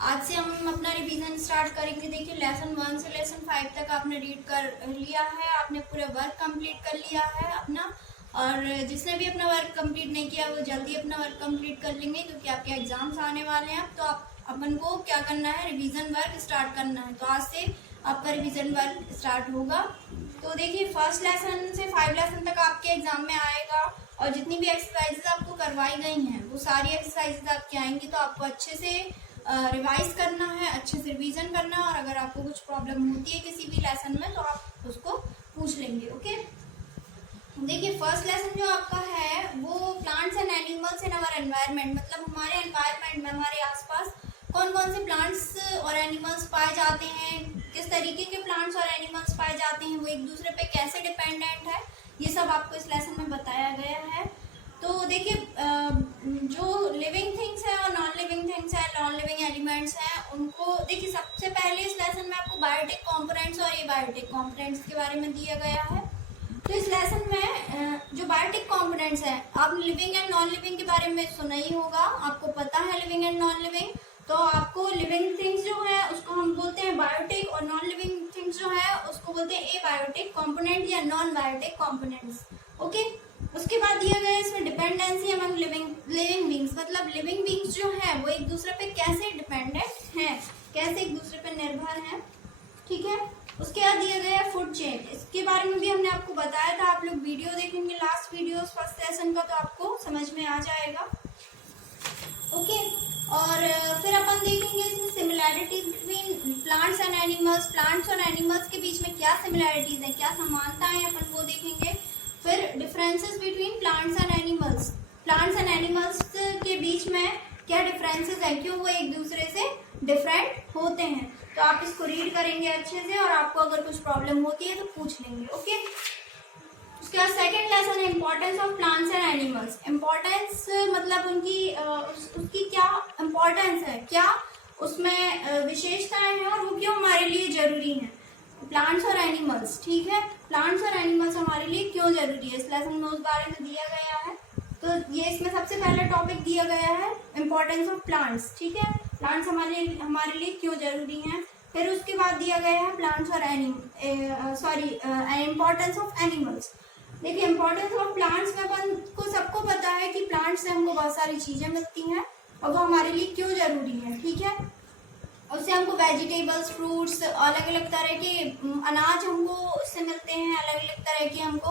आज से हम अपना रिवीजन स्टार्ट करेंगे। देखिए लेसन 1 से लेसन 5 तक आपने रीड कर लिया है, आपने पूरा वर्क कंप्लीट कर लिया है अपना। और जिसने भी अपना वर्क कंप्लीट नहीं किया वो जल्दी अपना वर्क कंप्लीट कर लेंगे, क्योंकि आपके एग्जाम्स आने वाले हैं। तो आप अपन को क्या करना है, रिवीजन वर्क स्टार्ट करना है। तो आज से आपका रिवीजन वर्क स्टार्ट होगा। तो देखिए फर्स्ट लेसन से 5 लेसन तक आपके एग्जाम में आएगा, और जितनी भी एक्सरसाइजेज आपको करवाई गई हैं वो सारी एक्सरसाइजेज आपकी आएंगी। तो आपको अच्छे से रिवाइज करना है, अच्छे से रिवीजन करना है, और अगर आपको कुछ प्रॉब्लम होती है किसी भी लेसन में तो आप उसको पूछ लेंगे। ओके, देखिए फर्स्ट लेसन जो आपका है वो plants and animals in our environment, मतलब हमारे एनवायरनमेंट में हमारे आसपास कौन कौन से प्लांट्स और एनिमल्स पाए जाते हैं, किस तरीके के प्लांट्स और एनिमल्स पाए जाते हैं, वो एक दूसरे पे कैसे डिपेंडेंट है, ये सब आपको इस लेसन में बताया गया है। तो देखिए जो लिविंग थिंग्स है और नॉन लिविंग थिंग्स है, नॉन लिविंग एलिमेंट्स हैं, उनको देखिए सबसे पहले इस लेसन में आपको बायोटिक कंपोनेंट्स और एबायोटिक कंपोनेंट्स के बारे में दिया गया है। तो इस लेसन में जो बायोटिक कंपोनेंट्स हैं, आप लिविंग एंड नॉन लिविंग के बारे में सुना ही होगा, आपको पता है लिविंग एंड नॉन लिविंग। तो आपको लिविंग थिंग्स जो है उसको हम बोलते हैं बायोटिक, और नॉन लिविंग थिंग्स जो है उसको बोलते हैं एबायोटिक कंपोनेंट या नॉन बायोटिक कंपोनेंट्स। ओके, उसके बाद दिया गया है इसमें डिपेंडेंसी अमंग लिविंग बींग्स, मतलब लिविंग बींग्स जो है वो एक दूसरे पे कैसे डिपेंडेंट हैं, कैसे एक दूसरे पे निर्भर हैं। ठीक है, उसके बाद दिया गया है फूड चेन, इसके बारे में भी हमने आपको बताया था। आप लोग वीडियो देखेंगे लास्ट वीडियो फर्स्ट सेशन का, तो आपको समझ में आ जाएगा। ओके, और फिर अपन देखेंगे इसमें similarities between plants and animals, plants और एनिमल्स के बीच में क्या सिमिलैरिटीज है, क्या समानताएं अपन वो देखेंगे। फिर differences between plants and animals, plants and animals के बीच में क्या डिफरेंसेस है, क्यों वो एक दूसरे से डिफरेंट होते हैं। तो आप इसको रीड करेंगे अच्छे से, और आपको अगर कुछ प्रॉब्लम होती है तो पूछ लेंगे। ओके, उसके बाद सेकेंड लेसन है importance of plants and animals. Importance मतलब उनकी उसकी क्या इम्पोर्टेंस है, क्या उसमें विशेषताएं हैं, और वो क्यों हमारे लिए जरूरी हैं, प्लांट्स और एनिमल्स। ठीक है, प्लांट्स और एनिमल्स हमारे लिए क्यों जरूरी है, इस लेसन में उस बारे में दिया गया है। तो ये इसमें सबसे पहला टॉपिक दिया गया है इम्पोर्टेंस ऑफ प्लांट्स। ठीक है, प्लांट्स हमारे लिए क्यों जरूरी हैं। फिर उसके बाद दिया गया है प्लांट्स और इम्पोर्टेंस ऑफ एनिमल्स। देखिए इम्पोर्टेंस ऑफ प्लांट्स में अपन को सबको पता है कि प्लांट्स से हमको बहुत सारी चीजें मिलती हैं, और वो हमारे लिए क्यों जरूरी है। ठीक है, उससे हमको वेजिटेबल्स, फ्रूट्स, अलग अलग तरह के अनाज हमको उससे मिलते हैं, अलग अलग तरह के हमको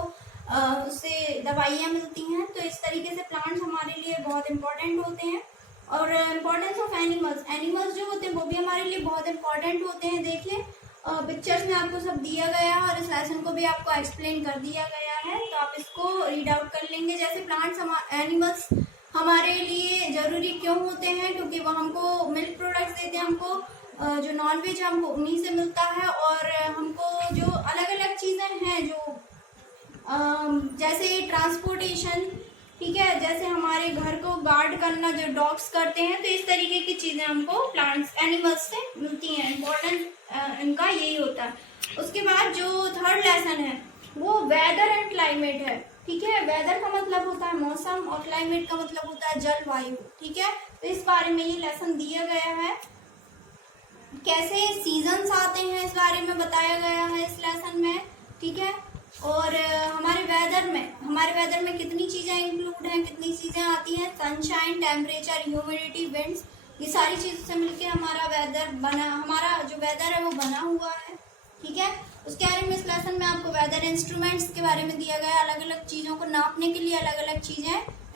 उससे दवाइयाँ मिलती हैं। तो इस तरीके से प्लांट्स हमारे लिए बहुत इंपॉर्टेंट होते हैं। और इम्पोर्टेंस ऑफ एनिमल्स, एनिमल्स जो होते हैं वो भी हमारे लिए बहुत इंपॉर्टेंट होते हैं। देखिए पिक्चर्स में आपको सब दिया गया है, और इस लेसन को भी आपको एक्सप्लेन कर दिया गया है, तो आप इसको रीड आउट कर लेंगे। जैसे प्लांट्स एनिमल्स हमारे लिए जरूरी क्यों होते हैं, क्योंकि वो हमको मिल्क प्रोडक्ट्स देते हैं, हमको जो नॉनवेज हमको उन्हीं से मिलता है, और हमको जो अलग अलग चीजें हैं जो जैसे ट्रांसपोर्टेशन, ठीक है, जैसे हमारे घर को गार्ड करना जो डॉग्स करते हैं, तो इस तरीके की चीजें हमको प्लांट्स एनिमल्स से मिलती हैं। इम्पोर्टेंट इनका यही होता है। उसके बाद जो थर्ड लेसन है वो वेदर एंड क्लाइमेट है। ठीक है, वेदर का मतलब होता है मौसम, और क्लाइमेट का मतलब होता है जलवायु। ठीक है, तो इस बारे में ये लेसन दिया गया है। कैसे सीजन्स आते हैं इस बारे में बताया गया है इस लेसन में। ठीक है, और हमारे वेदर में कितनी चीजें इंक्लूड हैं, कितनी चीजें आती हैं, सनशाइन, टेम्परेचर, ह्यूमिडिटी, विंड्स, ये सारी चीजों से मिलके हमारा जो वेदर है वो बना हुआ है। ठीक है, उसके बारे में इस लेसन में आपको वेदर इंस्ट्रूमेंट्स के बारे में दिया गया है। अलग अलग चीजों को नापने के लिए अलग अलग चीजें,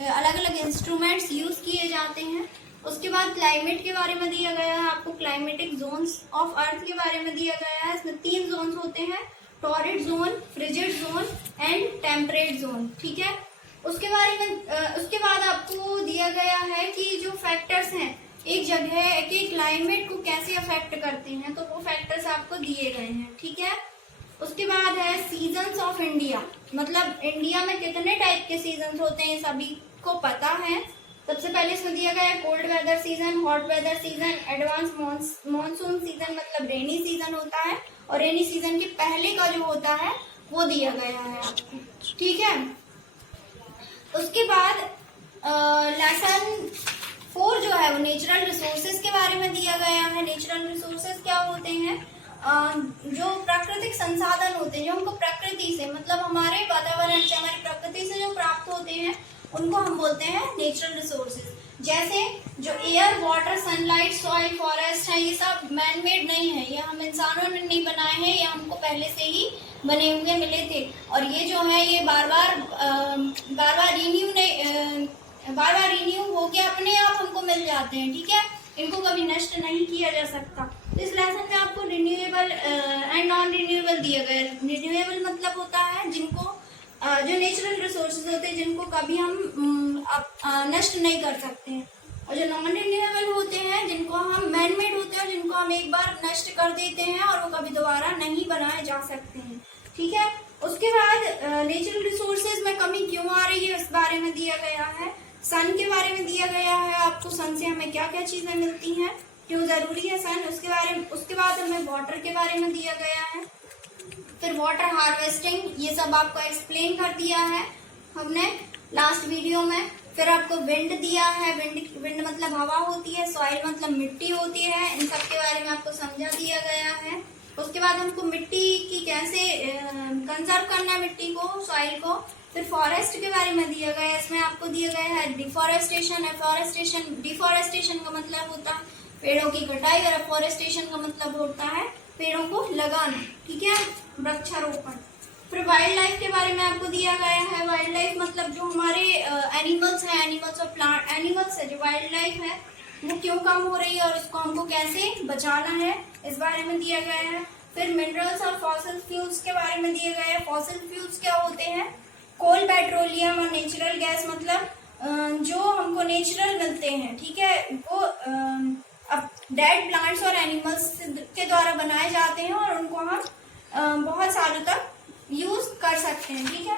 अलग अलग इंस्ट्रूमेंट्स यूज किए जाते हैं। उसके बाद क्लाइमेट के बारे में दिया गया है आपको, क्लाइमेटिक जोन्स ऑफ अर्थ के बारे में दिया गया है। इसमें 3 जोन्स होते हैं, torrid zone, frigid zone and temperate zone. ठीक है, उसके बाद आपको दिया गया है कि जो फैक्टर्स हैं एक जगह के क्लाइमेट को कैसे अफेक्ट करते हैं, तो वो फैक्टर्स आपको दिए गए हैं। ठीक है, उसके बाद है सीजन्स ऑफ इंडिया, मतलब इंडिया में कितने टाइप के सीजन्स होते हैं सभी को पता है। सबसे पहले इसमें दिया गया है cold weather season, hot weather season, advance monsoon season, मतलब रेनी सीजन होता है, और रेनी सीजन के पहले का जो होता है वो दिया गया है आपको। ठीक है, उसके बाद लेसन 4 जो है वो नेचुरल रिसोर्सेज के बारे में दिया गया है। नेचुरल रिसोर्सेज क्या होते हैं? जो प्राकृतिक संसाधन होते हैं जो हमको प्रकृति से, मतलब हमारे वातावरण से, हमारी प्रकृति से जो प्राप्त होते हैं उनको हम बोलते हैं नेचुरल रिसोर्सेज। जैसे जो air, water, sunlight, soil, forest है, ये सब मैन मेड नहीं है, ये हम इंसानों ने नहीं बनाए हैं, ये हमको पहले से ही बने हुए मिले थे। और ये जो है ये बार बार रिन्यू होके अपने आप हमको मिल जाते हैं, ठीक है, इनको कभी नष्ट नहीं किया जा सकता। तो इस लेसन में आपको रिन्यूएबल एंड नॉन रिन्यूएबल दिया गया है। रिन्यूएबल मतलब होता है जिनको जो नेचुरल रिसोर्सेज होते हैं जिनको कभी हम नष्ट नहीं कर सकते हैं, और जो नॉन रिन्यूएबल होते हैं जिनको हम मैन मेड होते हैं और जिनको हम एक बार नष्ट कर देते हैं और वो कभी दोबारा नहीं बनाए जा सकते हैं, ठीक है। उसके बाद नेचुरल रिसोर्सेज में कमी क्यों आ रही है इस बारे में दिया गया है। सन के बारे में दिया गया है आपको, सन से हमें क्या क्या चीजें मिलती हैं, क्यों जरूरी है सन, उसके बाद हमें वाटर के बारे में दिया गया है। फिर वाटर हार्वेस्टिंग, ये सब आपको एक्सप्लेन कर दिया है हमने लास्ट वीडियो में। फिर आपको विंड दिया है, विंड मतलब हवा होती है, सॉइल मतलब मिट्टी होती है, इन सब के बारे में आपको समझा दिया गया है। उसके बाद हमको मिट्टी की कैसे कंजर्व करना है, मिट्टी को, सॉइल को। फिर फॉरेस्ट के बारे में दिया गया है, इसमें आपको दिया गया है डिफॉरेस्टेशन। डिफॉरेस्टेशन का मतलब होता है पेड़ों की कटाई और अफॉरेस्टेशन का मतलब होता है पेड़ों को लगाना, ठीक है, वृक्षारोपण। फिर वाइल्ड लाइफ के बारे में आपको दिया गया है। वाइल्ड लाइफ मतलब जो हमारे एनिमल्स हैं, एनिमल्स और प्लांट, एनिमल्स है जो वाइल्ड लाइफ है वो क्यों कम हो रही है और उसको हमको कैसे बचाना है, इस बारे में दिया गया है। फिर मिनरल्स और फॉसिल फ्यूल्स के बारे में दिया गया है। फॉसिल फ्यूल्स क्या होते हैं? कोल, पेट्रोलियम और नेचुरल गैस, मतलब जो हमको नेचुरल मिलते हैं, ठीक है, वो अब डेड प्लांट्स और एनिमल्स के द्वारा बनाए जाते हैं और उनको हम बहुत सालों तक यूज कर सकते हैं, ठीक है।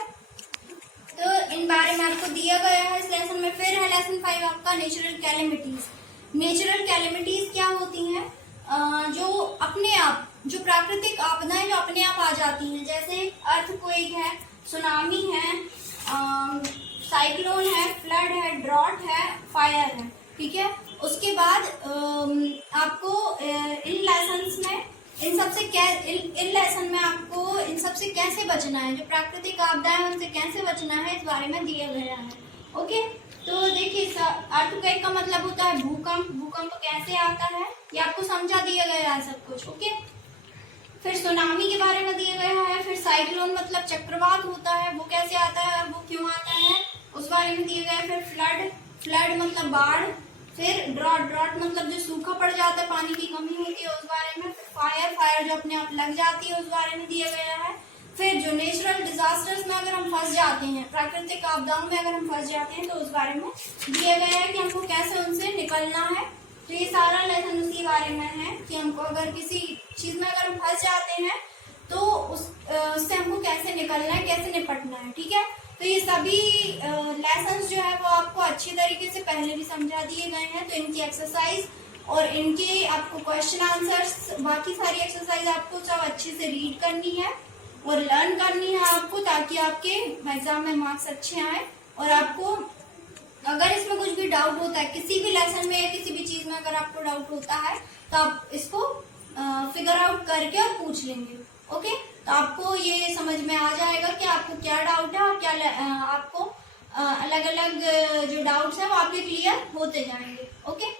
तो इन बारे में आपको दिया गया है इस लेसन में। फिर है लेसन 5 आपका नेचुरल कैलेमिटीज। नेचुरल कैलेमिटीज क्या होती हैं? जो अपने आप, जो प्राकृतिक आपदाएं जो अपने आप आ जाती हैं, जैसे अर्थक्वेक है, सुनामी है, साइक्लोन है, फ्लड है, ड्रॉट है, फायर है, ठीक है। उसके बाद आपको इन लेसन में आपको इन सबसे कैसे बचना है, जो प्राकृतिक आपदाएं हैं उनसे कैसे बचना है, इस बारे में दिया गया है, ओके। तो देखिए अर्थक्वेक का मतलब होता है भूकंप। भूकंप कैसे आता है ये आपको समझा दिया गया है सब कुछ, ओके। फिर सुनामी के बारे में दिया गया है। फिर साइक्लोन मतलब चक्रवात होता है, वो कैसे आता है और वो क्यों आता है, उस बारे में दिया गया है। फिर फ्लड मतलब बाढ़। फिर ड्रॉट मतलब जो सूखा पड़ जाता है, पानी की कमी होती है, उस बारे में। फिर फायर जो अपने आप लग जाती है, उस बारे में दिया गया है। फिर जो नेचुरल डिजास्टर्स में अगर हम फंस जाते हैं, प्राकृतिक आपदाओं में अगर हम फंस जाते हैं, तो उस बारे में दिया गया है कि हमको कैसे उनसे निकलना है। तो ये सारा लेसन उसी बारे में है कि हमको अगर किसी चीज में अगर हम फंस जाते हैं तो उससे हमको कैसे निकलना है, कैसे निपटना है, ठीक है। तो ये सभी लेसन्स जो है वो आपको अच्छी तरीके से पहले भी समझा दिए गए हैं। तो इनकी एक्सरसाइज और इनके आपको क्वेश्चन आंसर्स, बाकी सारी एक्सरसाइज आपको सब अच्छे से रीड करनी है और लर्न करनी है आपको, ताकि आपके एग्जाम में मार्क्स अच्छे आए। और आपको अगर इसमें कुछ भी डाउट होता है, किसी भी लेसन में या किसी भी चीज में अगर आपको डाउट होता है, तो आप इसको फिगर आउट करके और पूछ लेंगे, ओके। तो आपको ये समझ में आ जाएगा कि आपको क्या डाउट है और क्या आपको अलग अलग जो डाउट्स है वो आपके क्लियर होते जाएंगे, ओके।